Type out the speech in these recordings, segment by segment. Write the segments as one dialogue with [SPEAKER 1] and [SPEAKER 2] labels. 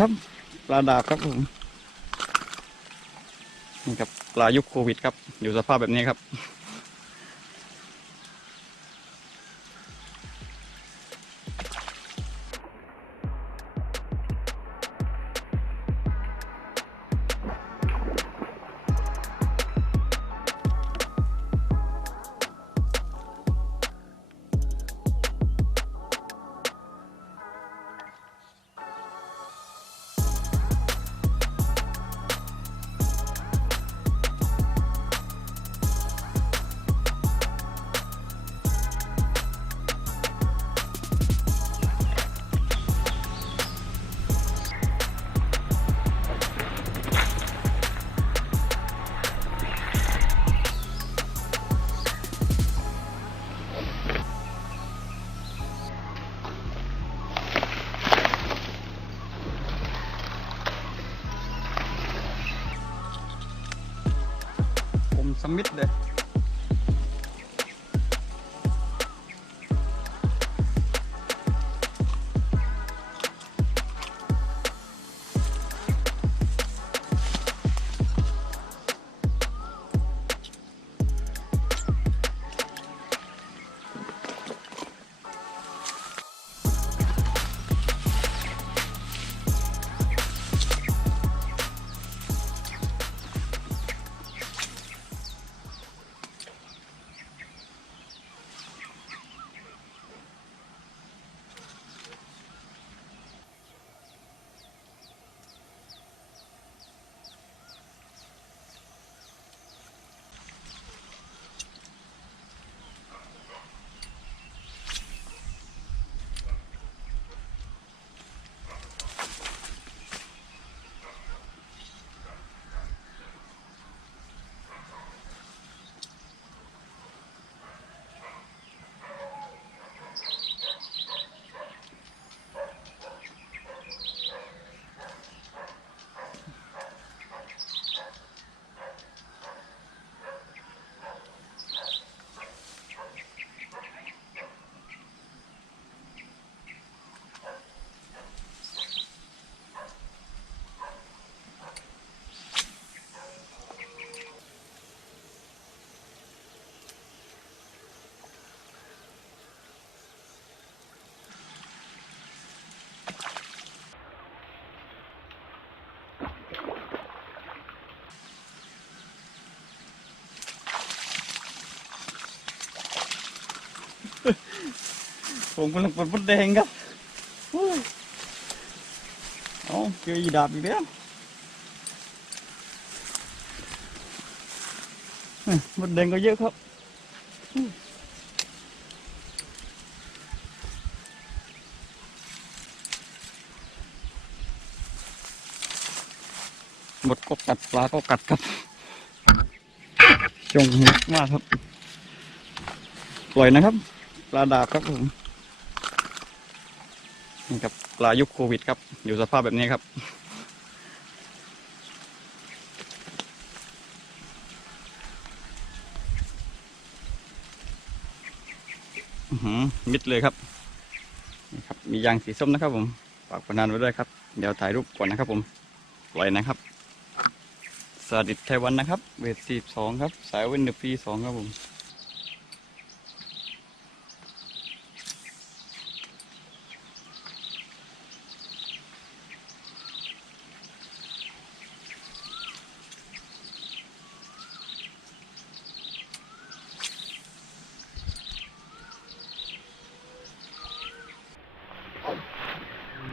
[SPEAKER 1] ครับปลาดาบครับผมนี่ครับปลายุคโควิดครับ อยู่สภาพแบบนี้ครับ ผม ผมกำลังปลดมดแดงครับอู้เอาเจออีดาบอีกแล้วมดแดงก็เยอะครับหมดก็กัดปลาก็กัดครับจงมากครับ ปล่อยนะครับ ปลาดาบครับผม นี่ครับปลายุคโควิดครับ อยู่สภาพแบบนี้ครับ มิดเลยครับนี่ครับ มียางสีส้มนะครับผมฝากพนันไว้ด้วยครับ เดี๋ยวถ่ายรูปก่อนนะครับผมปล่อยนะครับสดิตไทยวันนะครับ เวทสีสองครับ สายเวนเดอร์ปีสองครับผม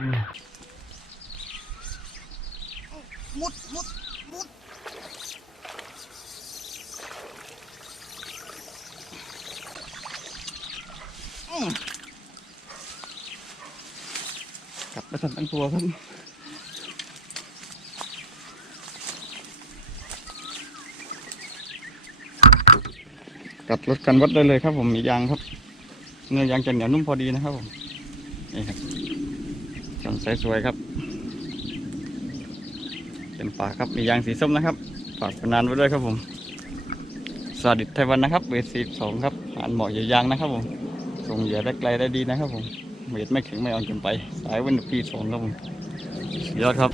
[SPEAKER 2] มุดมุดมุด
[SPEAKER 1] กลับมาทันตั้งตัวครับกัดรถกันวัดได้เลยครับผมมียางครับ เนื้อยางจะเหนียวนุ่มพอดีนะครับผมนี่ครับ สันสายสวยครับ เป็นปลาครับ มียางสีส้มนะครับ ฝากพนันไว้ด้วยครับผม สวัสดีไทยวันนะครับ เวทสีสองครับอ่านเหมาะอย่ายางนะครับผม ส่งเหยื่อได้ไกลได้ดีนะครับผม เวทไม่แข็งไม่อ่อนเกินไป สายวันปีสองครับผมยอดครับ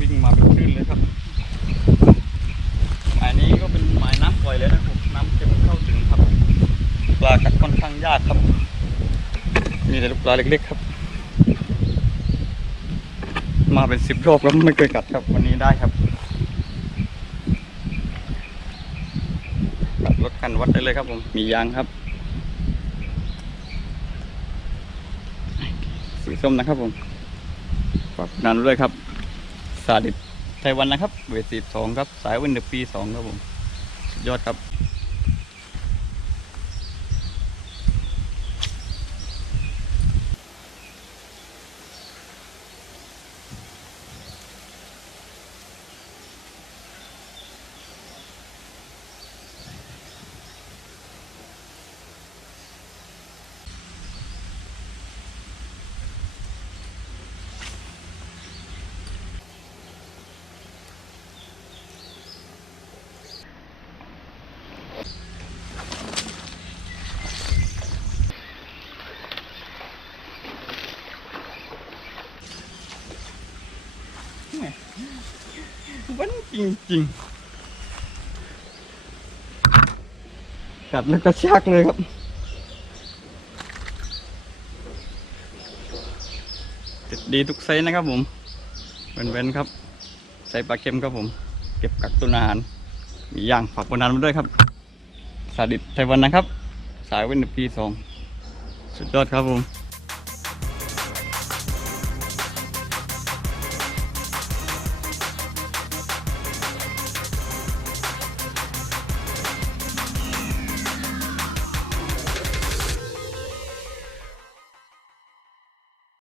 [SPEAKER 1] วิ่งมาเป็นคลื่นเลยครับหมายนี้ก็เป็นหมายน้ำปล่อยเลยนะครับน้ำจะไม่เข้าถึงครับ ปลากัดค่อนข้าง ยากครับ มีแต่ลูกปลาเล็กๆครับ มาเป็นสิบรอบแล้วไม่เคยกัดครับ วันนี้ได้ครับกัดรถกันวัดได้เลยครับผม มียางครับ สีส้มนะครับผมฝากนานด้วยครับ สาดิตไต้หวันนะครับ เวทสิบสองครับ สายวันเดอร์ปีสองครับผม ยอดครับ วันจริงๆกัดแล้วก็ชากเลยครับติดดีทุกไซส์นะครับผมเว้นๆครับ ใส่ปลาเค็มครับผม เก็บกักตุนอาหาร มีย่างฝากบนนั้นมาด้วยครับ สาดิตไต้หวันนะครับ สายเว้นปีสองสุดยอดครับผม